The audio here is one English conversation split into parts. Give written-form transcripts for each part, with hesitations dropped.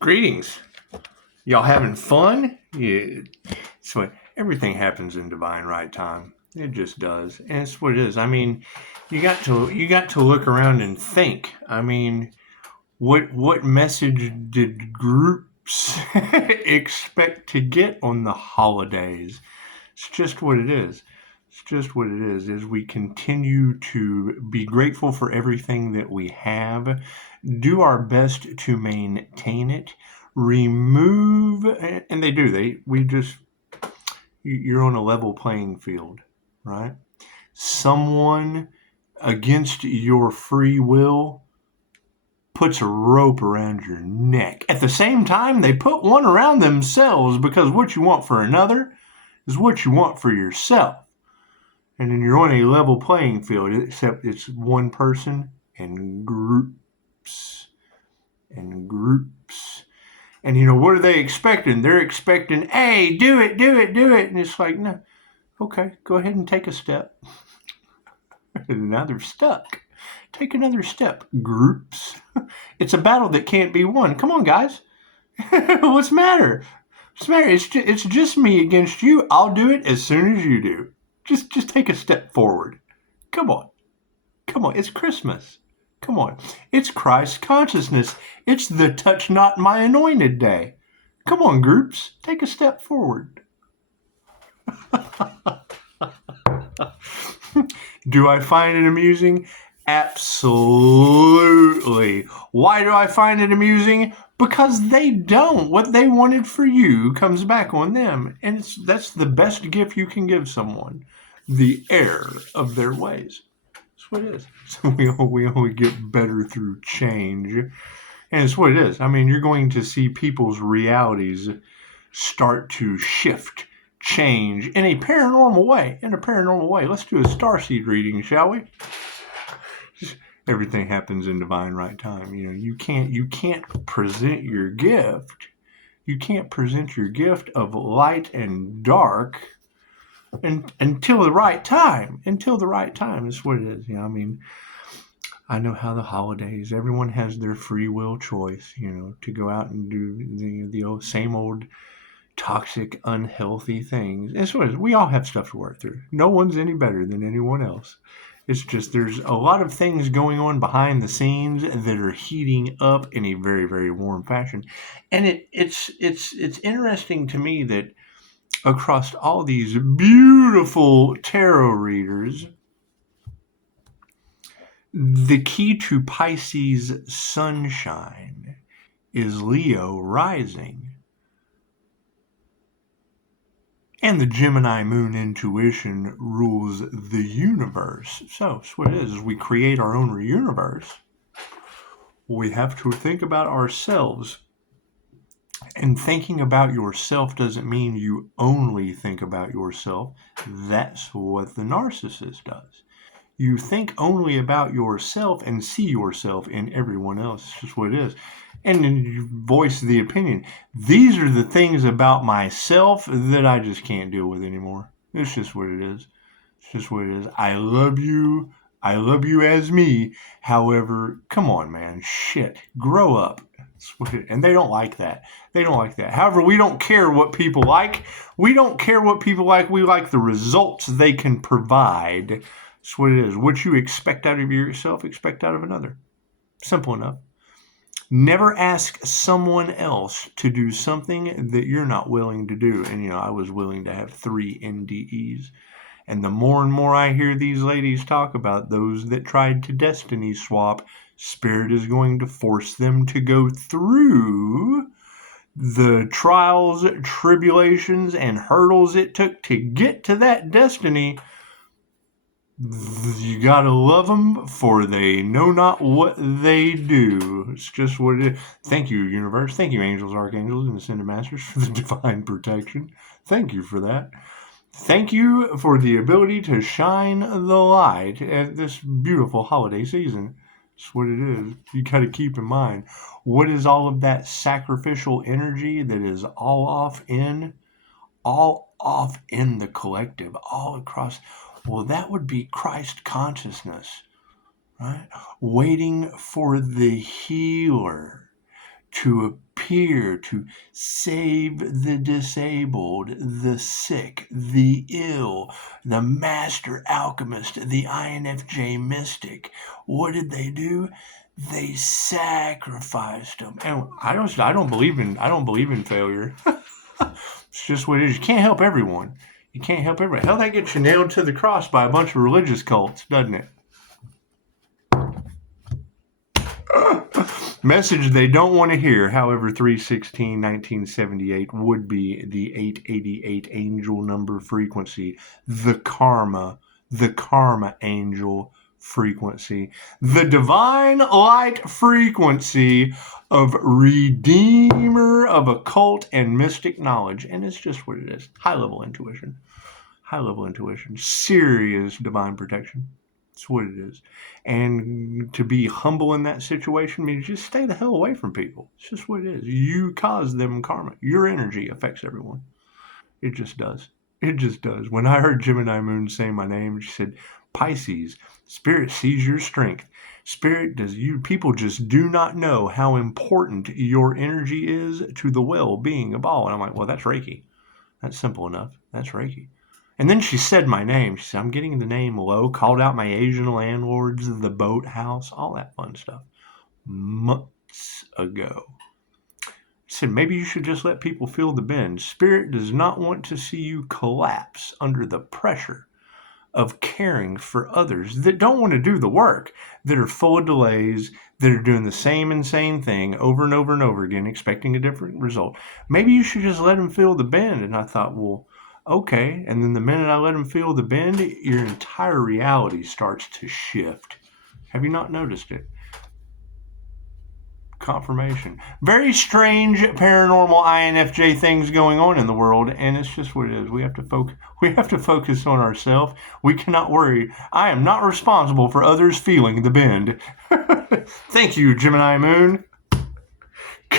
Greetings. Y'all having fun? Yeah. So everything happens in divine right time. It just does. And it's what it is. I mean, you got to look around and think. I mean, what message did groups expect to get on the holidays? It's just what it is. It's just what it is. As we continue to be grateful for everything that we have, do our best to maintain it, remove, and they do. We just you're on a level playing field, right? Someone against your free will puts a rope around your neck. At the same time, they put one around themselves because what you want for another is what you want for yourself. And then you're on a level playing field, except it's one person and groups. And groups. And what are they expecting? They're expecting, hey, do it, do it, do it. And it's like, no, okay, go ahead and take a step. And now they're stuck. Take another step, groups. It's a battle that can't be won. Come on, guys. What's the matter? What's the matter? It's just me against you. I'll do it as soon as you do. Just take a step forward. Come on. Come on. It's Christmas. Come on. It's Christ consciousness. It's the touch not my anointed day. Come on, groups. Take a step forward. Do I find it amusing? Absolutely. Why do I find it amusing? Because they don't. What they wanted for you comes back on them. And that's the best gift you can give someone. The error of their ways. That's what it is. So we only get better through change. And it's what it is. I mean, you're going to see people's realities start to shift, change in a paranormal way. Let's do a starseed reading, shall we? Everything happens in divine right time. You can't present your gift. You can't present your gift of light and dark until the right time. Until the right time is what it is. I mean, I know how the holidays, everyone has their free will choice, to go out and do the same old toxic, unhealthy things. It's what it is. We all have stuff to work through. No one's any better than anyone else. It's just there's a lot of things going on behind the scenes that are heating up in a very, very warm fashion. And it's interesting to me that across all these beautiful tarot readers, the key to Pisces sunshine is Leo rising. And the Gemini moon intuition rules the universe. So that's what it is. As we create our own universe, we have to think about ourselves. And thinking about yourself doesn't mean you only think about yourself. That's what the narcissist does. You think only about yourself and see yourself in everyone else. It's just what it is. And then you voice the opinion. These are the things about myself that I just can't deal with anymore. It's just what it is. It's just what it is. I love you. I love you as me. However, come on, man. Shit. Grow up. And they don't like that. They don't like that. However, we don't care what people like. We don't care what people like. We like the results they can provide. That's what it is. What you expect out of yourself, expect out of another. Simple enough. Never ask someone else to do something that you're not willing to do. And, I was willing to have 3 NDEs. And the more and more I hear these ladies talk about those that tried to destiny swap, Spirit is going to force them to go through the trials, tribulations, and hurdles it took to get to that destiny. You gotta love them, for they know not what they do. It's just what it is. Thank you, universe. Thank you, angels, archangels, and ascended masters, for the divine protection. Thank you for that. Thank you for the ability to shine the light at this beautiful holiday season. That's what it is. You got to keep in mind, what is all of that sacrificial energy that is all off in the collective, all across. Well, that would be Christ consciousness, right? Waiting for the healer to here to save the disabled, the sick, the ill, the master alchemist, the INFJ mystic. What did they do? They sacrificed them. And I don't believe in failure. It's just what it is. You can't help everyone. You can't help everyone. Hell, that gets you nailed to the cross by a bunch of religious cults, doesn't it? Message they don't want to hear, however, 3/16/1978 would be the 888 angel number frequency, the karma angel frequency, the divine light frequency of redeemer of occult and mystic knowledge. And it's just what it is. High-level intuition, serious divine protection. That's what it is. And to be humble in that situation means just stay the hell away from people. It's just what it is. You cause them karma. Your energy affects everyone. It just does. It just does. When I heard Gemini Moon say my name, she said, Pisces, Spirit sees your strength. Spirit does you. People just do not know how important your energy is to the well-being of all. And I'm like, well, that's Reiki. That's simple enough. That's Reiki. And then she said my name. She said, I'm getting the name low, called out my Asian landlords, the boathouse, all that fun stuff. Months ago. She said, maybe you should just let people feel the bend. Spirit does not want to see you collapse under the pressure of caring for others that don't want to do the work, that are full of delays, that are doing the same insane thing over and over and over again, expecting a different result. Maybe you should just let them feel the bend. And I thought, well, okay. And then the minute I let them feel the bend, your entire reality starts to shift. Have you not noticed it? Confirmation. Very strange paranormal INFJ things going on in the world, and it's just what it is. We have to focus on ourselves. We cannot worry. I am not responsible for others feeling the bend. Thank you, Gemini Moon.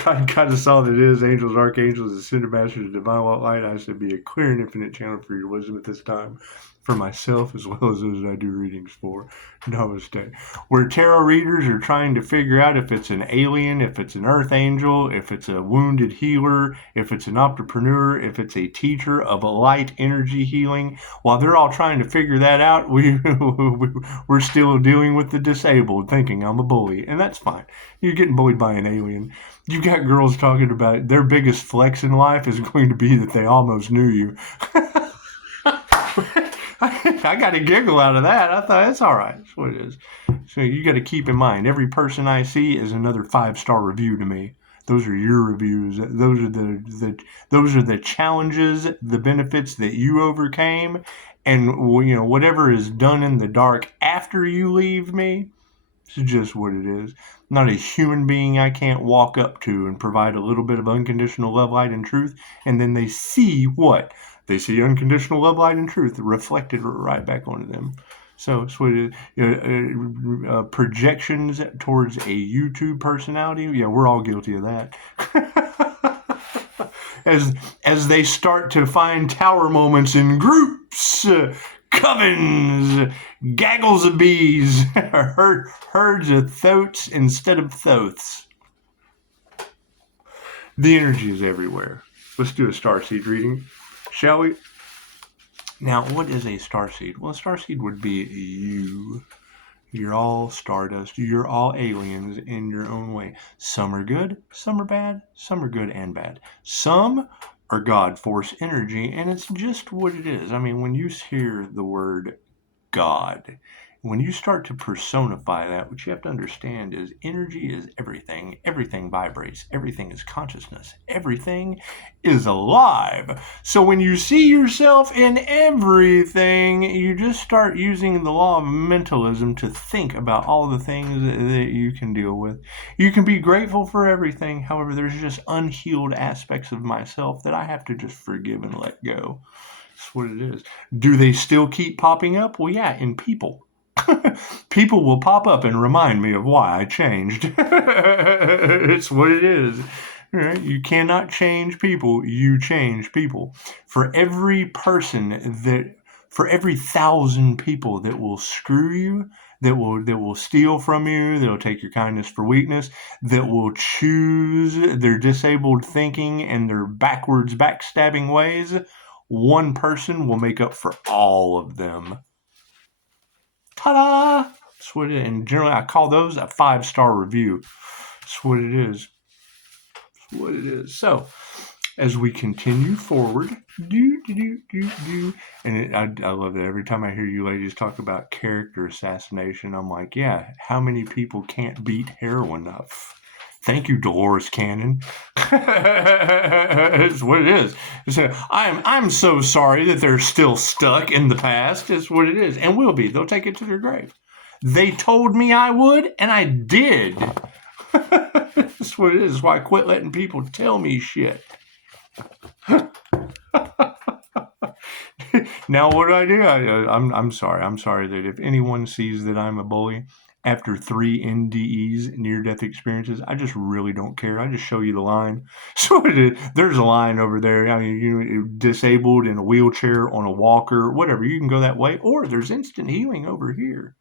God us all that is, angels, archangels, ascended masters, divine light. I should be a clear and infinite channel for your wisdom at this time, for myself as well as those that I do readings for. Namaste. Where tarot readers are trying to figure out if it's an alien, if it's an earth angel, if it's a wounded healer, if it's an entrepreneur, if it's a teacher of a light energy healing, while they're all trying to figure that out, we're still dealing with the disabled, thinking I'm a bully. And that's fine. You're getting bullied by an alien. You got girls talking about their biggest flex in life is going to be that they almost knew you. I got a giggle out of that. I thought, that's all right. That's what it is. So you got to keep in mind, every person I see is another 5-star review to me. Those are your reviews. Those are the challenges, the benefits that you overcame, and whatever is done in the dark after you leave me. It's just what it is. Not a human being I can't walk up to and provide a little bit of unconditional love, light, and truth, and then they see what? They see unconditional love, light, and truth reflected right back onto them. So it's what it is. Projections towards a YouTube personality. Yeah, we're all guilty of that. As they start to find tower moments in groups, covens, gaggles of bees, herds of thoats instead of thoths. The energy is everywhere. Let's do a starseed reading, shall we? Now, what is a starseed? Well, a starseed would be you. You're all stardust. You're all aliens in your own way. Some are good, some are bad, some are good and bad. Some are God force energy, and it's just what it is. I mean, when you hear the word God, when you start to personify that, what you have to understand is energy is everything. Everything vibrates. Everything is consciousness. Everything is alive. So when you see yourself in everything, you just start using the law of mentalism to think about all the things that you can deal with. You can be grateful for everything. However, there's just unhealed aspects of myself that I have to just forgive and let go. That's what it is. Do they still keep popping up? Well, yeah, in people. People will pop up and remind me of why I changed. It's what it is. Right? You cannot change people. You change people. For every 1,000 people that will screw you, that will steal from you, that'll take your kindness for weakness, that will choose their disabled thinking and their backwards backstabbing ways. One person will make up for all of them. Ta-da! That's what it is. And generally I call those a 5-star review. That's what it is. That's what it is. So as we continue forward, and I love it. Every time I hear you ladies talk about character assassination, I'm like, yeah, how many people can't beat heroin enough? Thank you, Dolores Cannon. It's what it is. So I'm so sorry that they're still stuck in the past. It's what it is, and will be. They'll take it to their grave. They told me I would, and I did. That's what it is. That's why I quit letting people tell me shit. Now what do? I'm sorry. I'm sorry that if anyone sees that I'm a bully after 3 NDEs, near-death experiences, I just really don't care. I just show you the line. So there's a line over there. I mean, you're disabled in a wheelchair, on a walker, whatever. You can go that way, or there's instant healing over here.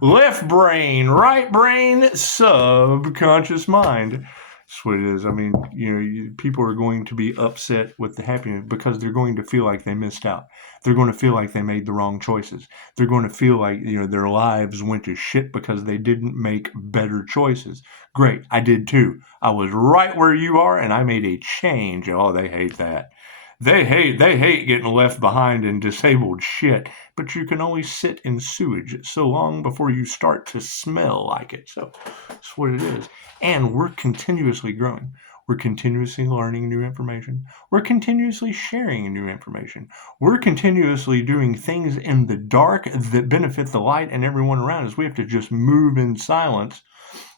Left brain, right brain, subconscious mind. That's what it is. I mean, people are going to be upset with the happiness because they're going to feel like they missed out. They're going to feel like they made the wrong choices. They're going to feel like, their lives went to shit because they didn't make better choices. Great. I did too. I was right where you are and I made a change. Oh, they hate that. They hate getting left behind in disabled shit, but you can only sit in sewage so long before you start to smell like it. So that's what it is. And we're continuously growing. We're continuously learning new information. We're continuously sharing new information. We're continuously doing things in the dark that benefit the light and everyone around us. We have to just move in silence.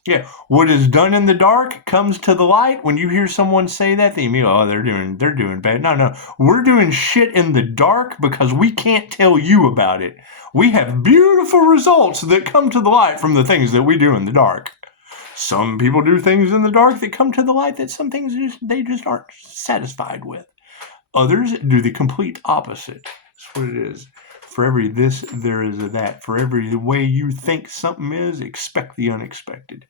Yeah, what is done in the dark comes to the light. When you hear someone say that, they mean, oh, they're doing bad. No, we're doing shit in the dark because we can't tell you about it. We have beautiful results that come to the light from the things that we do in the dark. Some people do things in the dark that come to the light that some things they just aren't satisfied with. Others do the complete opposite. That's what it is. For every this, there is a that. For every way you think something is, expect the unexpected.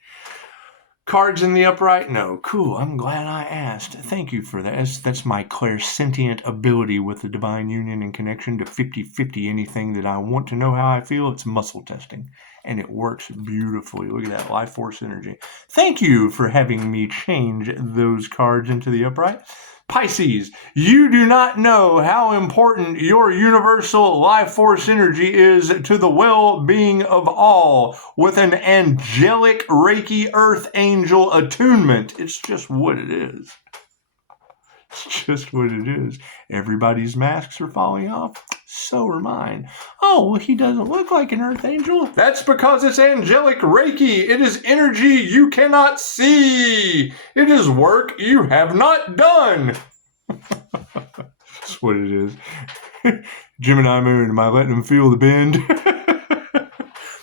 Cards in the upright? No. Cool. I'm glad I asked. Thank you for that. That's my clairsentient ability with the divine union and connection to 50-50 anything that I want to know how I feel. It's muscle testing. And it works beautifully. Look at that life force energy. Thank you for having me change those cards into the upright. Pisces, you do not know how important your universal life force energy is to the well-being of all with an angelic Reiki Earth Angel attunement. It's just what it is. It's just what it is. Everybody's masks are falling off. So are mine. Oh, well, he doesn't look like an Earth Angel. That's because it's angelic Reiki. It is energy you cannot see. It is work you have not done. That's what it is. Gemini Moon, am I letting him feel the bend?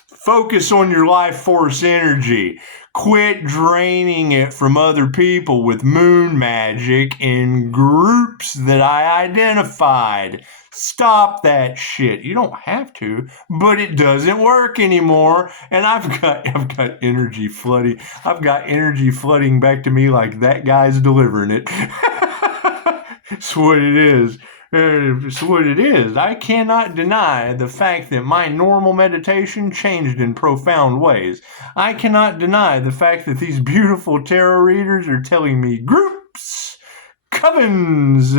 Focus on your life force energy. Quit draining it from other people with moon magic in groups that I identified. Stop that shit. You don't have to, but it doesn't work anymore. And I've got energy flooding. I've got energy flooding back to me like that guy's delivering it. It's what it is. It's what it is. I cannot deny the fact that my normal meditation changed in profound ways. I cannot deny the fact that these beautiful tarot readers are telling me groups, covens,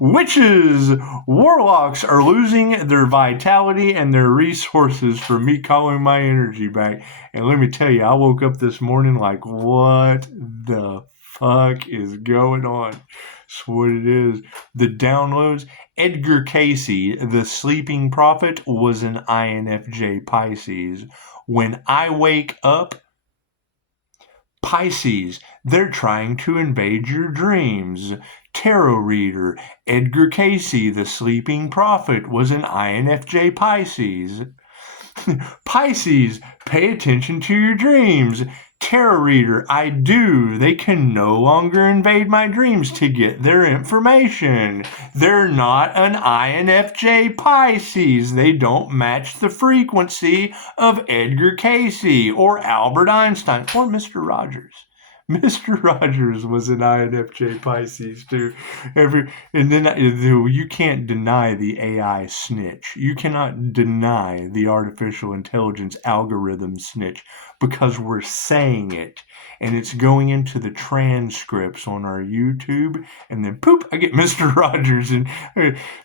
witches, warlocks are losing their vitality and their resources for me calling my energy back. And let me tell you, I woke up this morning like, what the fuck is going on? That's what it is. The downloads. Edgar Casey, the sleeping prophet, was an INFJ Pisces. When I wake up, Pisces, they're trying to invade your dreams. Tarot reader, Edgar Casey, the sleeping prophet, was an INFJ Pisces. Pisces, pay attention to your dreams. Tarot reader, I do. They can no longer invade my dreams to get their information. They're not an INFJ Pisces. They don't match the frequency of Edgar Casey or Albert Einstein or Mr. Rogers. Mr. Rogers was an INFJ Pisces too. And then you can't deny the AI snitch. You cannot deny the artificial intelligence algorithm snitch because we're saying it. And it's going into the transcripts on our YouTube, and then poop, I get Mr. Rogers. And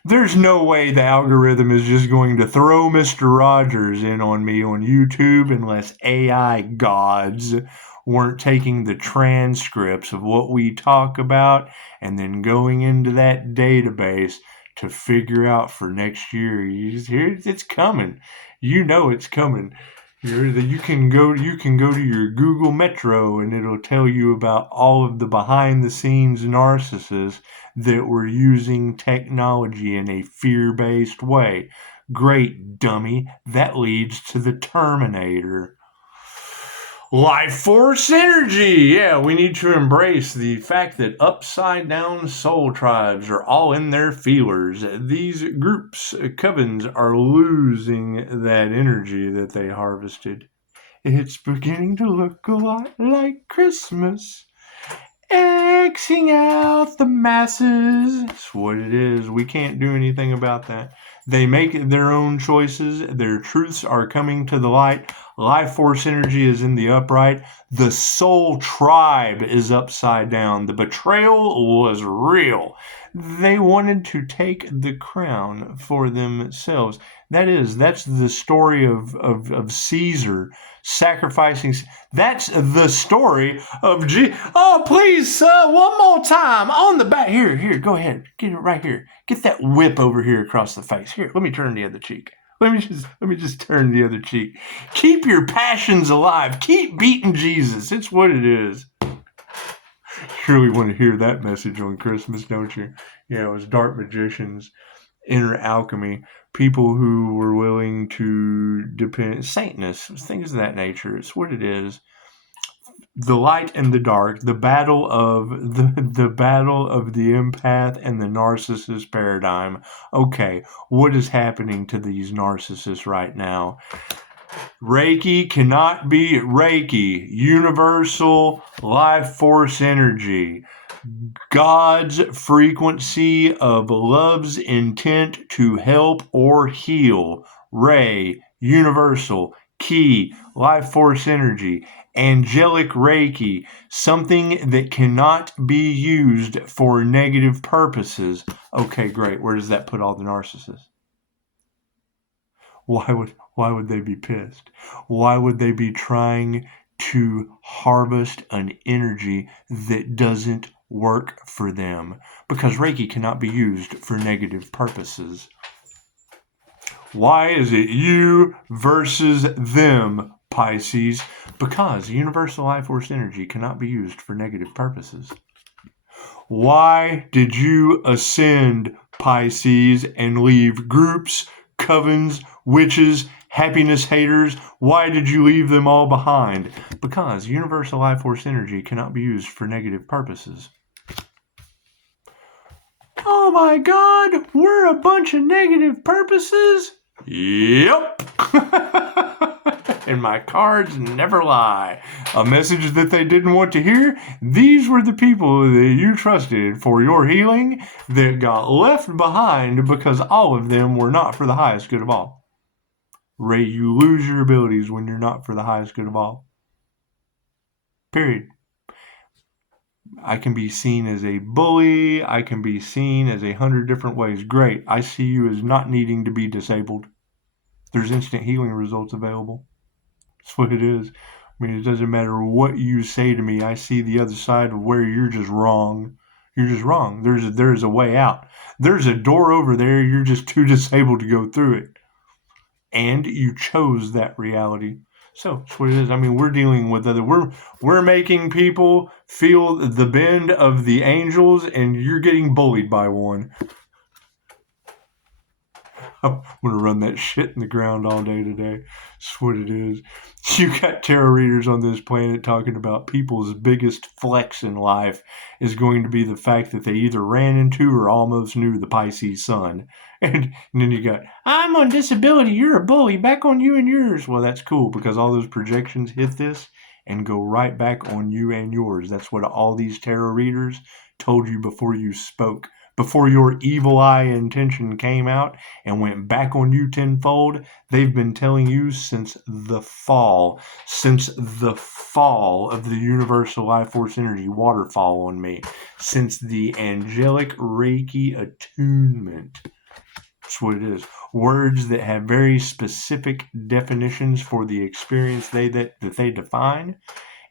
there's no way the algorithm is just going to throw Mr. Rogers in on me on YouTube unless AI gods weren't taking the transcripts of what we talk about and then going into that database to figure out for next year. It's coming. You know it's coming. You can go to your Google Metro and it'll tell you about all of the behind the scenes narcissists that were using technology in a fear-based way. Great, dummy. That leads to the Terminator. Life force energy. Yeah, we need to embrace the fact that upside down soul tribes are all in their feelers. These groups, covens, are losing that energy that they harvested. It's beginning to look a lot like Christmas. Xing out the masses. That's what it is. We can't do anything about that. They make their own choices. Their truths are coming to the light. Life force energy is in the upright. The soul tribe is upside down. The betrayal was real. They wanted to take the crown for themselves. That's the story of Caesar sacrificing. That's the story of Oh, please, one more time on the back. Here, go ahead. Get it right here. Get that whip over here across the face. Here, let me turn the other cheek. Let me just turn the other cheek. Keep your passions alive. Keep beating Jesus. It's what it is. Surely want to hear that message on Christmas, don't you? Yeah, it was dark magicians, inner alchemy, people who were willing to depend, Satanists, things of that nature. It's what it is. The light and the dark, the battle of the battle of the empath and the narcissist paradigm. Okay, what is happening to these narcissists right now? Reiki cannot be Reiki. Universal life force energy. God's frequency of love's intent to help or heal. Ray, universal, key, life force energy. Angelic Reiki, something that cannot be used for negative purposes. Okay, great. Where does that put all the narcissists? Why would they be pissed? Why would they be trying to harvest an energy that doesn't work for them? Because Reiki cannot be used for negative purposes. Why is it you versus them, Pisces? Because universal life force energy cannot be used for negative purposes. Why did you ascend, Pisces, and leave groups, covens, witches, happiness haters? Why did you leave them all behind? Because universal life force energy cannot be used for negative purposes. Oh my God, we're a bunch of negative purposes? Yep. And my cards never lie. A message that they didn't want to hear. These were the people that you trusted for your healing that got left behind because all of them were not for the highest good of all. Ray, you lose your abilities when you're not for the highest good of all. Period. I can be seen as a bully. I can be seen as 100 different ways. Great. I see you as not needing to be disabled. There's instant healing results available. That's what it is. I mean, it doesn't matter what you say to me. I see the other side of where you're just wrong. You're just wrong. There's a way out. There's a door over there. You're just too disabled to go through it. And you chose that reality. So that's what it is. I mean, we're dealing with we're making people feel the bend of the angels, and you're getting bullied by one. I'm going to run that shit in the ground all day today. That's what it is. You got tarot readers on this planet talking about people's biggest flex in life is going to be the fact that they either ran into or almost knew the Pisces sun. And then you got, I'm on disability, you're a bully, back on you and yours. Well, that's cool because all those projections hit this and go right back on you and yours. That's what all these tarot readers told you before you spoke. Before your evil eye intention came out and went back on you tenfold, they've been telling you since the fall of the universal life force energy waterfall on me, since the angelic Reiki attunement. That's what it is. Words that have very specific definitions for the experience that they define,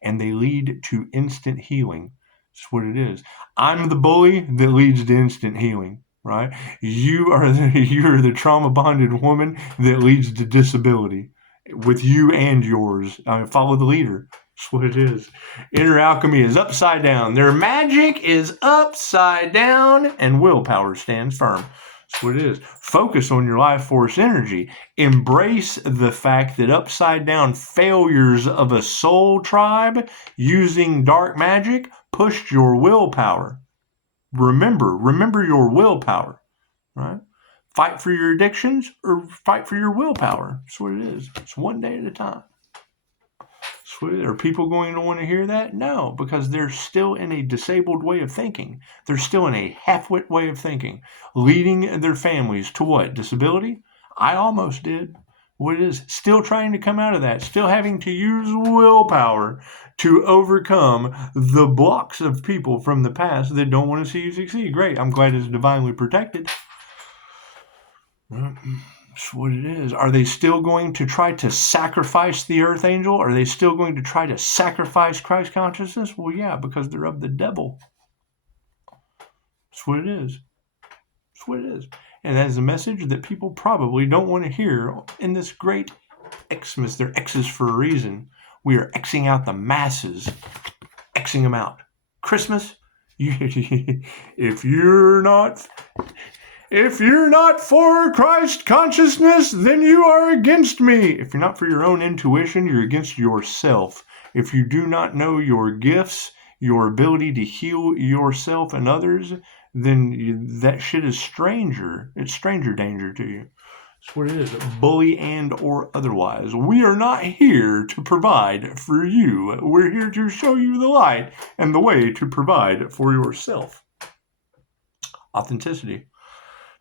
and they lead to instant healing. That's what it is. I'm the bully that leads to instant healing, right? You're the trauma bonded woman that leads to disability with you and yours. Follow the leader. That's what it is. Inner alchemy is upside down. Their magic is upside down, and willpower stands firm. That's what it is. Focus on your life force energy. Embrace the fact that upside down failures of a soul tribe using dark magic pushed your willpower. Remember your willpower, right? Fight for your addictions or fight for your willpower. That's what it is. It's one day at a time. Are people going to want to hear that? No, because they're still in a disabled way of thinking. They're still in a half-wit way of thinking, leading their families to what? Disability? I almost did. What it is, still trying to come out of that, still having to use willpower to overcome the blocks of people from the past that don't want to see you succeed. Great, I'm glad it's divinely protected. That's what it is. Are they still going to try to sacrifice the earth angel? Are they still going to try to sacrifice Christ consciousness? Well, yeah, because they're of the devil. That's what it is. That's what it is. And that is a message that people probably don't want to hear in this great Xmas. They're X's for a reason. We are Xing out the masses. Xing them out. Christmas, if you're not for Christ consciousness, then you are against me. If you're not for your own intuition, you're against yourself. If you do not know your gifts, your ability to heal yourself and others, then that shit is stranger. It's stranger danger to you. That's what it is, bully and or otherwise. We are not here to provide for you. We're here to show you the light and the way to provide for yourself. Authenticity.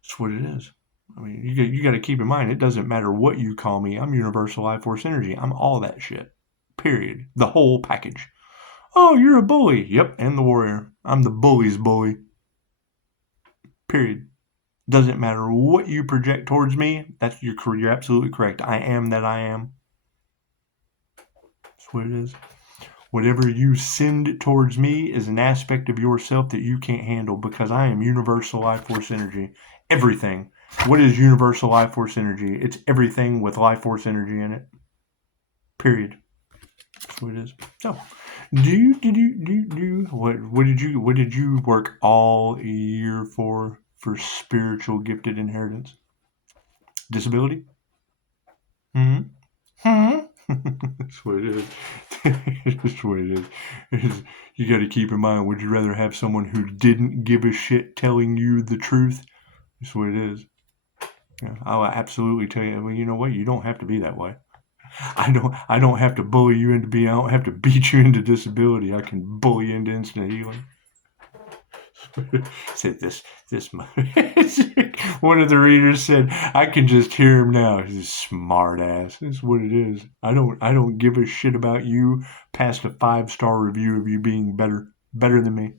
That's what it is. I mean, you got to keep in mind, it doesn't matter what you call me. I'm universal life force energy. I'm all that shit. Period. The whole package. Oh, you're a bully. Yep, and the warrior. I'm the bully's bully. Period. Doesn't matter what you project towards me. You're absolutely correct. I am that I am. That's what it is. Whatever you send towards me is an aspect of yourself that you can't handle because I am universal life force energy. Everything. What is universal life force energy? It's everything with life force energy in it. Period. That's what it is. So, what did you work all year for spiritual gifted inheritance? Disability? That's what it is. That's what it is. You got to keep in mind, would you rather have someone who didn't give a shit telling you the truth? That's what it is. Yeah, I'll absolutely tell you, well, you know what? You don't have to be that way. I don't have to bully you into being, I don't have to beat you into disability. I can bully you into instant healing. Said this one of the readers said, I can just hear him now. He's a smart ass. That's what it is. I don't give a shit about you past a 5-star review of you being better than me.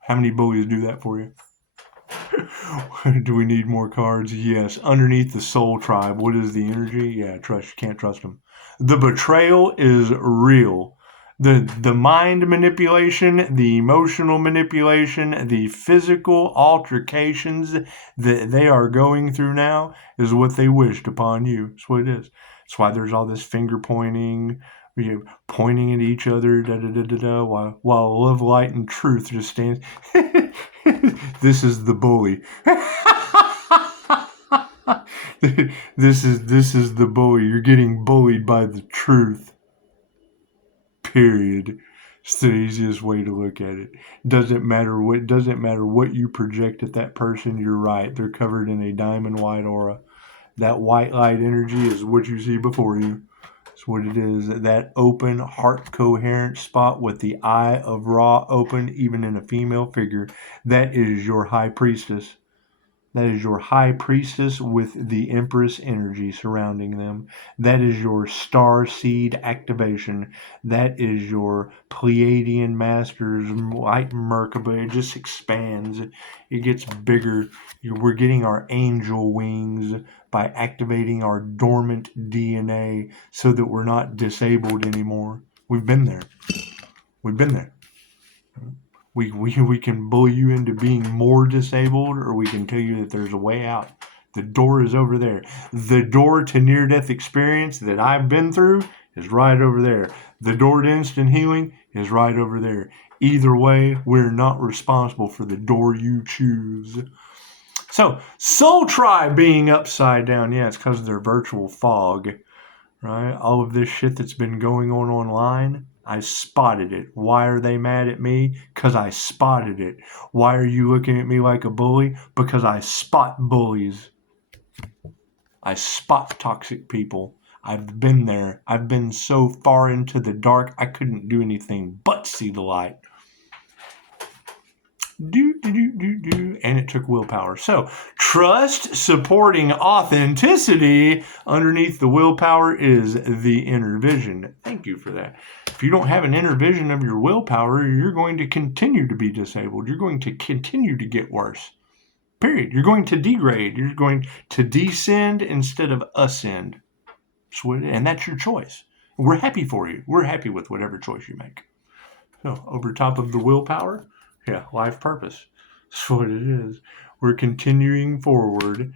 How many bullies do that for you? Do we need more cards? Yes. Underneath the soul tribe, what is the energy? Yeah, can't trust them. The betrayal is real. The mind manipulation, the emotional manipulation, the physical altercations that they are going through now is what they wished upon you. That's what it is. That's why there's all this finger pointing, pointing at each other, while love, light, and truth just stands. This is the bully. This is the bully. You're getting bullied by the truth. Period. It's the easiest way to look at it. Doesn't matter what you project at that person. You're right. They're covered in a diamond white aura. That white light energy is what you see before you. It's what it is. That open, heart coherent spot with the eye of Ra open, even in a female figure. That is your high priestess. That is your high priestess with the empress energy surrounding them. That is your star seed activation. That is your Pleiadian masters, light Merkaba. It just expands. It gets bigger. We're getting our angel wings by activating our dormant DNA so that we're not disabled anymore. We've been there. We've been there. We can bully you into being more disabled, or we can tell you that there's a way out. The door is over there. The door to near-death experience that I've been through is right over there. The door to instant healing is right over there. Either way, we're not responsible for the door you choose. So, Soul Tribe being upside down, yeah, it's because of their virtual fog, right? All of this shit that's been going on online, I spotted it. Why are they mad at me? Because I spotted it. Why are you looking at me like a bully? Because I spot bullies. I spot toxic people. I've been there. I've been so far into the dark, I couldn't do anything but see the light. And it took willpower. So, trust supporting authenticity. Underneath the willpower is the inner vision. Thank you for that. If you don't have an inner vision of your willpower, you're going to continue to be disabled. You're going to continue to get worse. Period. You're going to degrade. You're going to descend instead of ascend. And that's your choice. We're happy for you. We're happy with whatever choice you make. So, over top of the willpower, yeah, life purpose. That's what it is. We're continuing forward.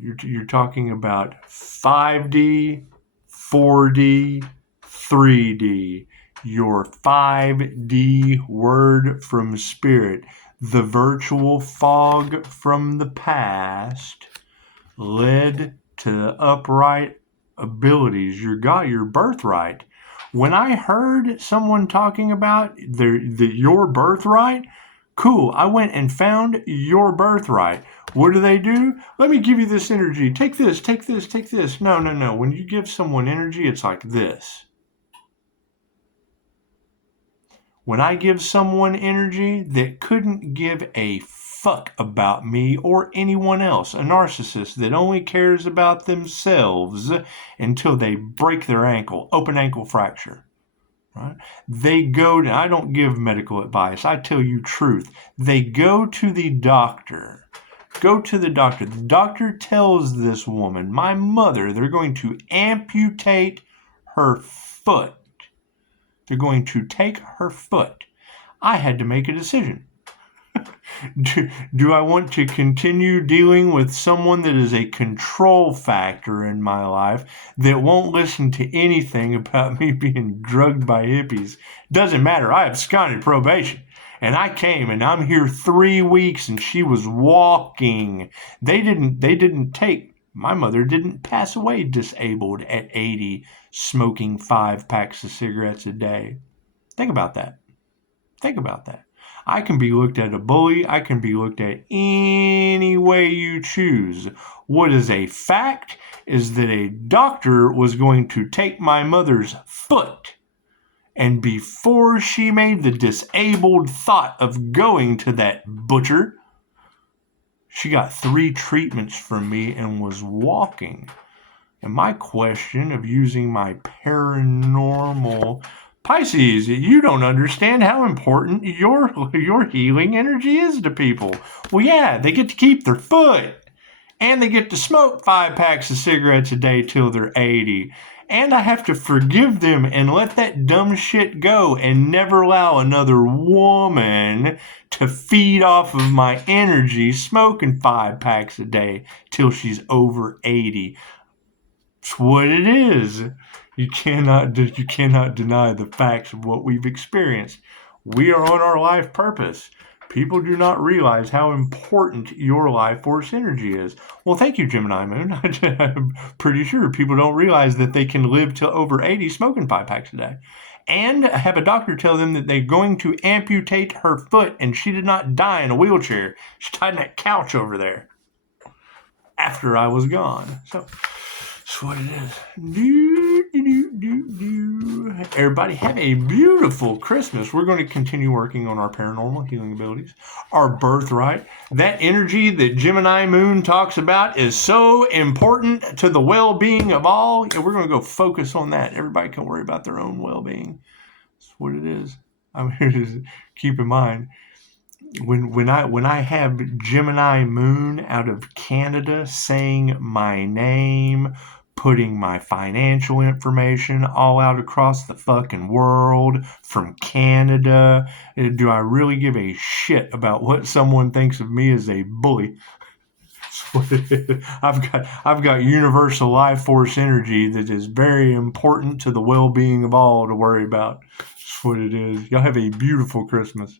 You're talking about 5D, 4D, 3D. Your 5D word from spirit. The virtual fog from the past led to upright abilities. You got your birthright. When I heard someone talking about your birthright, cool, I went and found your birthright. What do? Let me give you this energy. Take this, take this, take this. No. When you give someone energy, it's like this. When I give someone energy that couldn't give a fuck about me or anyone else, a narcissist that only cares about themselves until they break their ankle, open ankle fracture. Right? They go to, I don't give medical advice, I tell you truth. They go to the doctor. Go to the doctor. The doctor tells this woman, my mother, they're going to amputate her foot. They're going to take her foot. I had to make a decision. Do I want to continue dealing with someone that is a control factor in my life that won't listen to anything about me being drugged by hippies? Doesn't matter. I absconded probation. And I came and I'm here 3 weeks and she was walking. My mother didn't pass away disabled at 80, smoking 5 packs of cigarettes a day. Think about that. Think about that. I can be looked at a bully. I can be looked at any way you choose. What is a fact is that a doctor was going to take my mother's foot. And before she made the disabled thought of going to that butcher, she got 3 treatments from me and was walking. And my question of using my paranormal... Pisces, you don't understand how important your healing energy is to people. Well, yeah, they get to keep their foot. And they get to smoke 5 packs of cigarettes a day till they're 80. And I have to forgive them and let that dumb shit go and never allow another woman to feed off of my energy smoking 5 packs a day till she's over 80. It's what it is. You cannot deny the facts of what we've experienced. We are on our life purpose. People do not realize how important your life force energy is. Well, thank you, Gemini Moon. I'm pretty sure people don't realize that they can live till over 80 smoking 5 packs a day. And have a doctor tell them that they're going to amputate her foot and she did not die in a wheelchair. She died in that couch over there after I was gone. So that's what it is. Everybody have a beautiful Christmas. We're going to continue working on our paranormal healing abilities, our birthright. That energy that Gemini Moon talks about is so important to the well-being of all. And we're going to go focus on that. Everybody can worry about their own well-being. That's what it is. I'm here to keep in mind. When I have Gemini Moon out of Canada saying my name, putting my financial information all out across the fucking world from Canada, do I really give a shit about what someone thinks of me as a bully? I've got universal life force energy that is very important to the well-being of all to worry about. That's what it is. Y'all have a beautiful Christmas.